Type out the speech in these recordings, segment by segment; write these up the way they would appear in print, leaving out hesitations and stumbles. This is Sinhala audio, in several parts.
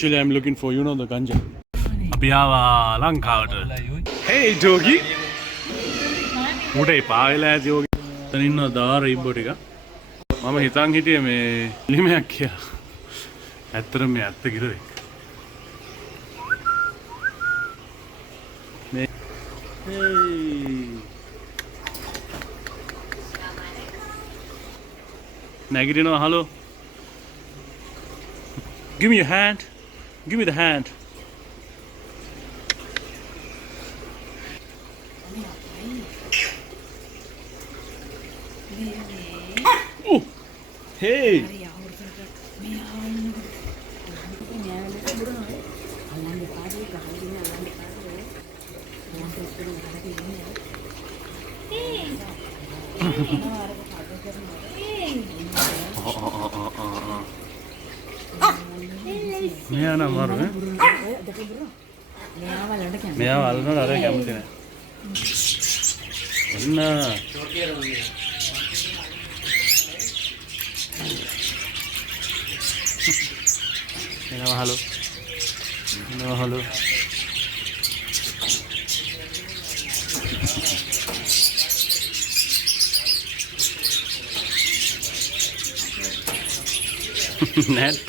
Actually, I'm looking for, the ganja. අපි ආවා ලංකාවට. Hey doggy. උඩේ පාවෙලා ඇති යෝගි. එතන ඉන්න දාර ඉබ්බෝ ටික. මම හිතන් හිටියේ මේ ලිමයක් කියලා. ඇත්තටම මේ ඇත්ත කිරෙක්. මේ hey. නැගිටිනවා hello. Give me your hand. Give me the hand. Oh, hey. මෙයා නම් මරු නේ මෙයා වල්නට අර කැමති නෑ එන්න එනවා හලෝ එනවා hello නැට්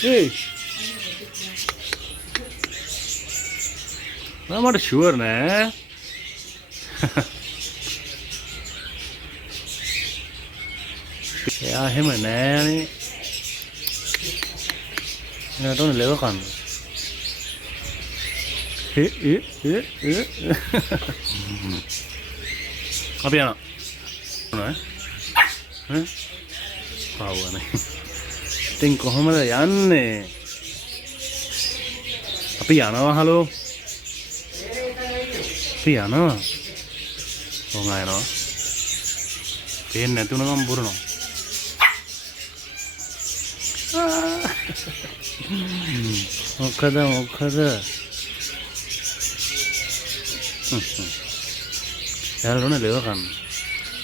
Hey. I'm not sure, nah. Yeah, him and nanny. I don't live on. Apiana. Think home the yanne. Apiana, hello. Piano. Oh, I know. Pain Netunam Bruno. Okada, Okada. I don't know.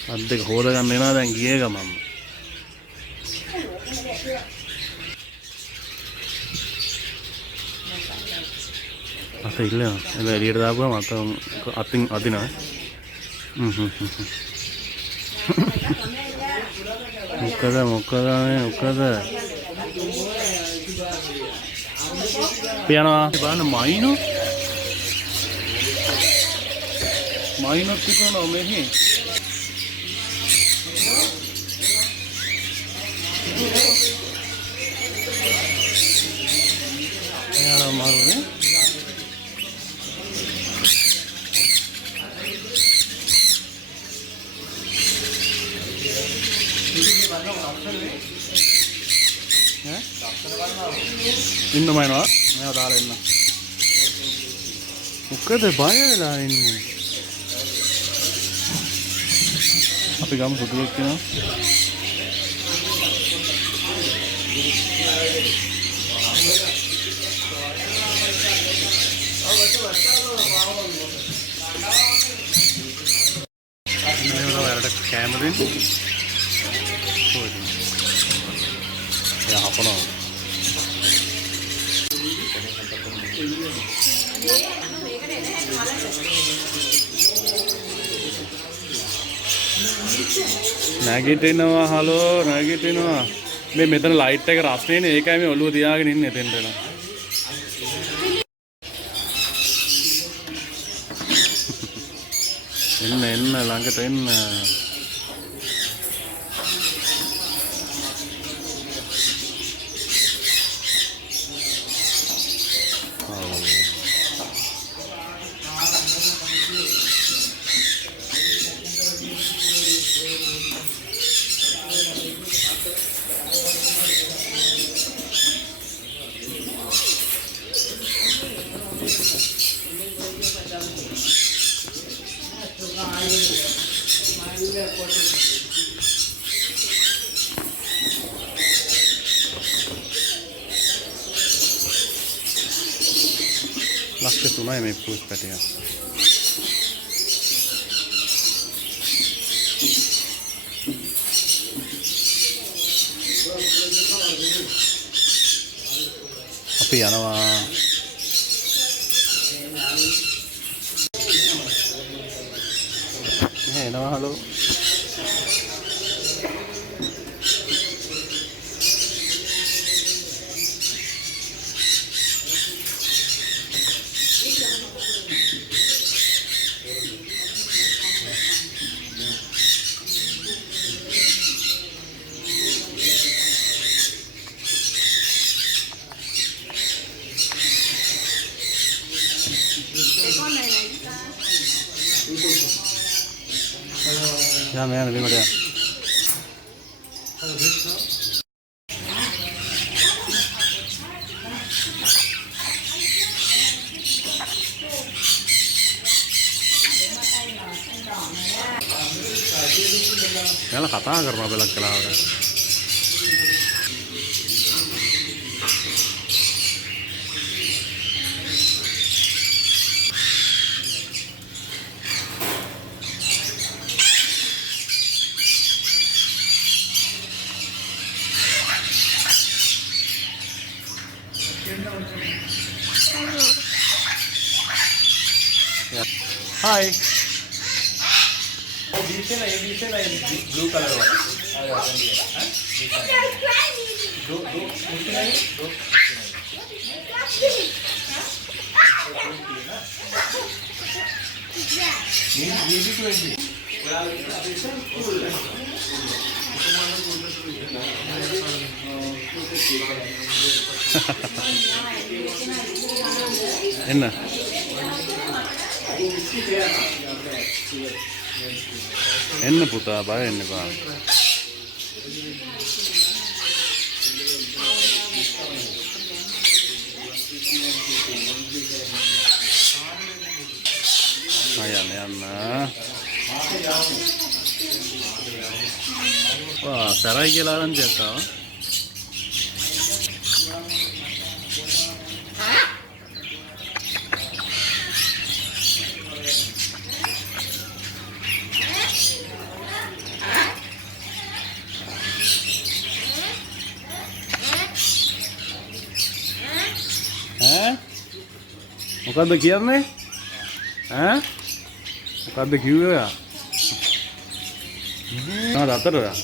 I'll take hold of Nina and Giega, mum. After I read the album, I think Adina. Okada. Piano, Mino? Mino people know me. In the minor, look at the byline. Happy gums with look, you know. Camera in. Yeah, half an hour. නැගිටිනවා හලෝ නැගිටිනවා මේ මෙතන ලයිට් එක රස්නේනේ ඒකයි මේ ඔළුව තියාගෙන ඉන්නේ එතෙන්ට එනවා එන්න ළඟට එන්න ලක්ෂ 3යි මේ පූස් පැටිය. අපි යනවා. එනවා hello. Jangan lebih mudah. Yalah kata karena belak kelawar. Hai. Oh, bisa lah ini blue color one. Ada yang dia. Hah? Do mungkin lagi. Do. Ini 20. Enak. එන්න පුතා බය වෙන්න එපා. යන්න. වා සරයි කියලා ආරංචියක් ආවා. මොකද්ද කියන්නේ? ඈ? මොකද්ද කිව්වේ ඔයා? නේද අතට ඔයා?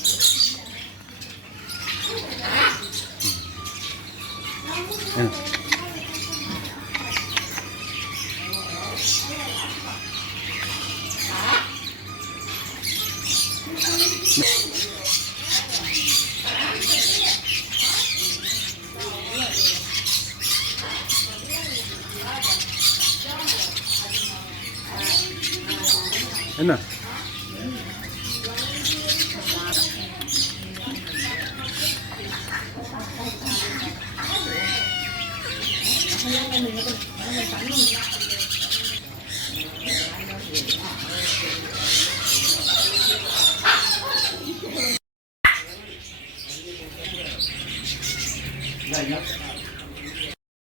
Enak.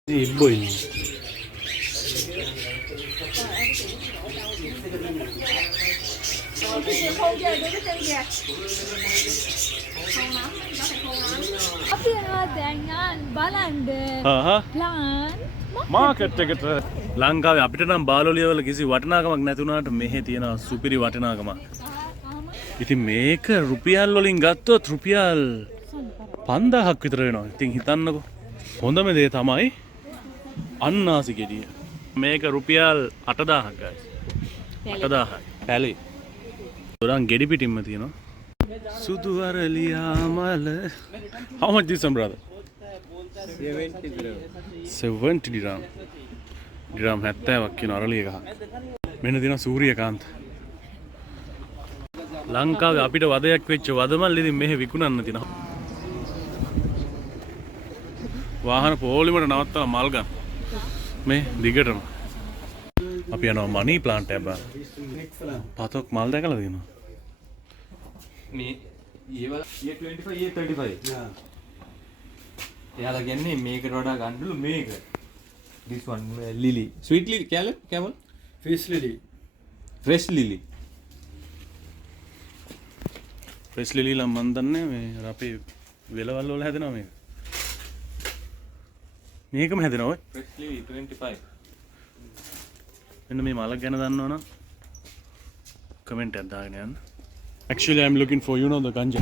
Ibu ini. මාකට් එකට ලංකාවේ අපිට නම් බාලොලිය වල කිසි වටිනාකමක් නැති වුණාට මෙහෙ තියෙන සුපිරි වටිනාකමක්. ඉතින් මේක රුපියල් වලින් ගත්තොත් රුපියල් 5000ක් විතර වෙනවා. ඉතින් හිතන්නකෝ. හොඳම දේ තමයි අන්නාසි ගෙඩිය. මේක රුපියල් 8000ක් ගායිස්. 8000ක්. පැලේ. දොරන් ගෙඩි පිටින්ම තියෙනවා. සුදු අරලියා මල. How much this one, brother? 70 dirham. 70 dirham. Dirham 70ක් කියන අරලිය ගහ. මෙන්න තියෙනවා සූර්යකාන්ත. ලංකාවේ අපිට වදයක් වෙච්ච වදමල් ඉතින් මෙහෙ විකුණන්න තියෙනවා. වාහන පොලිමට නවත්තලා මල් ගන්න. මේ දිගටම. අපි යනවා මනි ප්ලාන්ට් එක බලන්න. පතක් මල් දැකලා තියෙනවා. මේ ඒවල A25 A35 එයාලා කියන්නේ මේකට වඩා ගන්නලු මේක this one lily sweet lily camel Fish lily. fresh lily fresh Lily මන් දන්නේ මේ අර අපේ වෙලවල් වල හැදෙනවා මේක. මේකම හැදෙනවා ඔය. fresh lily 25 මෙන්න මේ මල ගැන දන්නවනම් කමෙන්ට් එකක් දාගෙන යන්න. Actually I'm looking for the ganja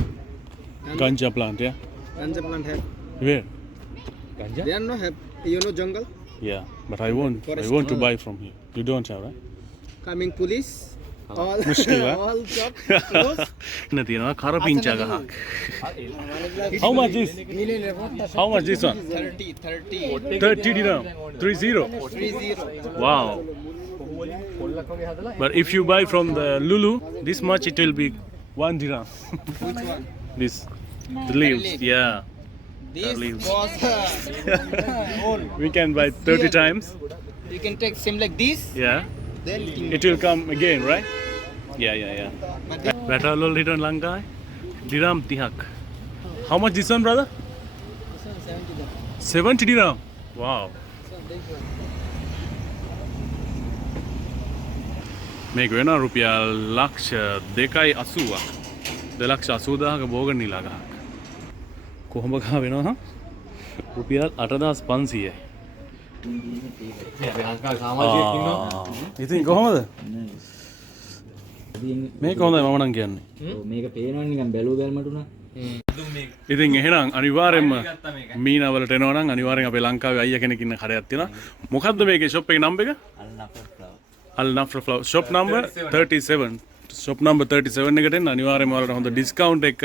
plant, yeah. Ganja plant have. Where? ganja They are no have. Jungle. Yeah, but I want to buy from here. You don't have, right? Coming police. All. Mushkil, huh? All shop close. නැති වෙනවා කරපිංචා ගහක්. How much is? How much this one? 30 dirham. 30. 30. Wow. But if you buy from the Lulu, this much it will be 1 dirham. Which one? This the leaves, yeah. This leaves. was all. We can buy 30 times. You can take same like this. Yeah. Then It will come again, right? Yeah. but then Better all return Lankai. Dirham 30. How much this one, brother? 70 dirham. Wow. මේක වෙන රුපියල් ලක්ෂ 2.80ක් 2,80,000ක බෝගන් නිලා ගහක් කොහොම ගහ වෙනවා රුපියල් 8,500යි ලංකාවේ සමාජිකයෙක් ඉන්නවා ඉතින් කොහොමද මේක හොඳයි මම නම් කියන්නේ මේක පේනවා නිකන් බැලුව බැලමට උනා. ඉතින් එහෙනම් අනිවාර්යෙන්ම මීනවලට එනවා නම් අනිවාර්යෙන් අපේ ලංකාවේ අයියා කෙනෙක් ඉන්න කඩයක් තියෙනවා මොකද්ද මේකේ ෂොප් එකේ නම්බර එක Al Nafra Flower shop number 37 shop number 37 එකට එන්න අනිවාර්යයෙන්ම ඔයාලට හොඳ ඩිස්කවුන්ට් එක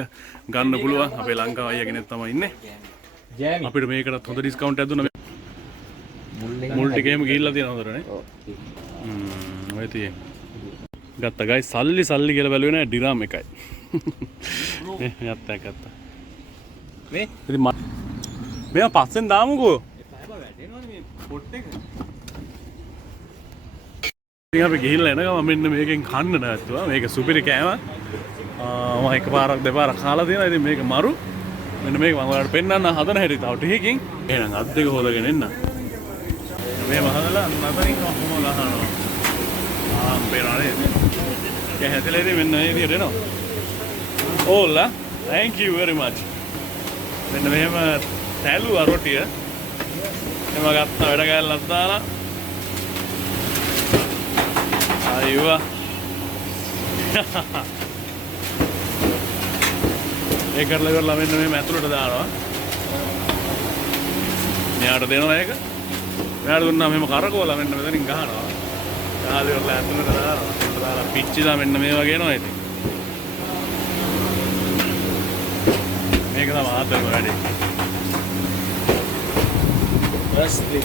ගන්න පුළුවන් අපේ ලංකාව අයියා කෙනෙක් තමයි ඉන්නේ ජෑමි අපිට මේකටත් හොඳ ඩිස්කවුන්ට් එකක් දුන්නා මුල් ටිකේම ගිහිල්ලා තියෙනවා හොඳටනේ ඔය තියෙන්නේ ගත්තා ගයි සල්ලි කියලා බැලුවේ නෑ ඩිරාම් එකයි මේ ගත්තා මේ ඉතින් මෙයා පස්සෙන් දාමුකෝ වැටෙනවනේ මේ පොට් එක ඉතින් අපි ගිහිල්ලා එනකම මෙන්න මේකෙන් කන්න නැත්තුවා මේක සුපිරි කෑම මම එකපාරක් දෙපාරක් කාලා තියෙනවා ඉතින් මේක මරු මෙන්න මේක මම ඔයාලට පෙන්නන්න හදන හැටි තව ටිකකින් එහෙනම් අත් දෙක හොදගෙන එන්න මේ මහදලා නතරින් කොහොම ගහනවා පේනවනේ ඒක හැදලා ඉතින් මෙන්න මේ විදිහට එනවා Ola thank you very much මෙන්න මෙහෙම තැළුවා රොටිය එම ගත්තා වැඩ ගෑල්ලක් දාලා අයිවා ඒක කරලා ඉවරලා මෙන්න මේ ඇතුළට දානවා මෙයාට දෙනවා ඒක මෙයාට දුන්නා මෙහෙම කරකවලා මෙන්න මෙතනින් ගහනවා ගහලා ඉවරලා ඇතුළට දාලා පිච්චිලා මෙන්න මේ වගේ එනවා ඉතින් මේක තමයි ආතල්ම වැඩේ රස්ලි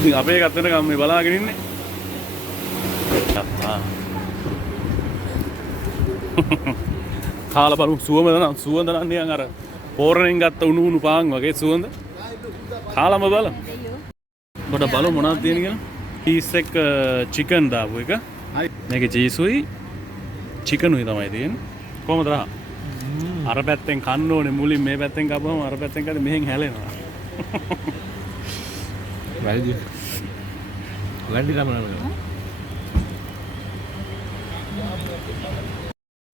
ඉතින් අපේ එකත් වෙනකම් මේ බලාගෙන ඉන්නේ. කාලා බලමු සුවඳ නම් නිකන් අර පෝරණෙන් ගත්ත උණු පාන් වගේ සුවඳ. කාලාම බලමු. කොට බලමු මොනවද තියෙන කියලා. පීස් එක චිකන් දාපු එක. මේකේ චීසුයි චිකනුයි තමයි තියෙන්නේ. කොහමද රහ? අර පැත්තෙන් කන්න ඕනේ මුලින් මේ පැත්තෙන් කපුවම අර පැත්තෙන් කද්දි මෙහෙන් හැලෙනවා. වැරදි වැරදි තමයි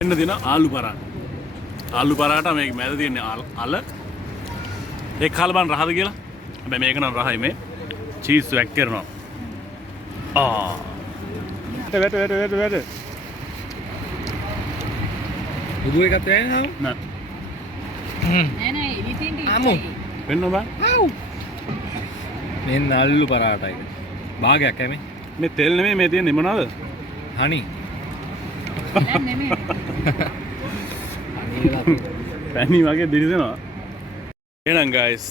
එන්න දින ආලු පරාට මේක මැද තියෙන්නේ අල ඒක කාලා බලන්න රහද කියලා හැබැයි මේක නම් රහයි මේ චීස් වැක් කරනවා වැට උදු එකක් තෑනවා නෑ නෑ ඉතින් අමු වෙන්න බෑ මේ නල්ලු පරාටයි භාගයක් කැමේ මේ තෙල් නෙමෙයි මේ තියෙන්නේ මොනවද හනි නෙමෙයි පැණි වගේ දිරිදෙනවා එහෙනම් guys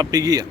අපි ගියා